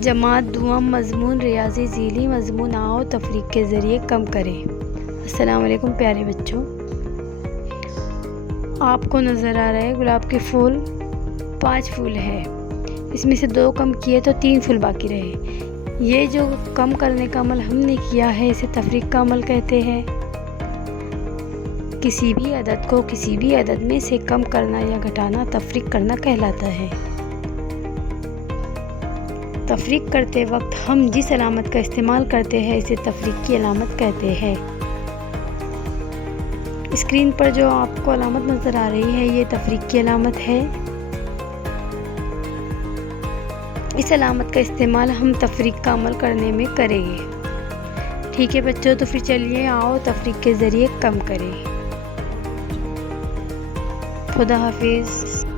जमात दुआ मज़मून रियाज़ी ज़ीली मज़मून आओ तफरीक के ज़रिए कम करें। अस्सलाम वालेकुम प्यारे बच्चों, आपको नज़र आ रहा है गुलाब के फूल 5 फूल है, इसमें से 2 कम किए तो 3 फूल बाकी रहे। ये जो कम करने का अमल हमने किया है इसे तफरीक का अमल कहते हैं। किसी भी अदद को किसी भी अदद में से कम करना या घटाना तफरीक करना कहलाता है। तफरीक करते वक्त हम जिस अलामत का इस्तेमाल करते हैं इसे तफरीक की अलामत कहते हैं। स्क्रीन पर जो आपको अलामत नज़र आ रही है ये तफरीक की अलामत है। इस अलामत का इस्तेमाल हम तफरीक का अमल करने में करेंगे। ठीक है बच्चों, तो फिर चलिए आओ तफरीक के ज़रिए कम करें। खुदा हाफिज़।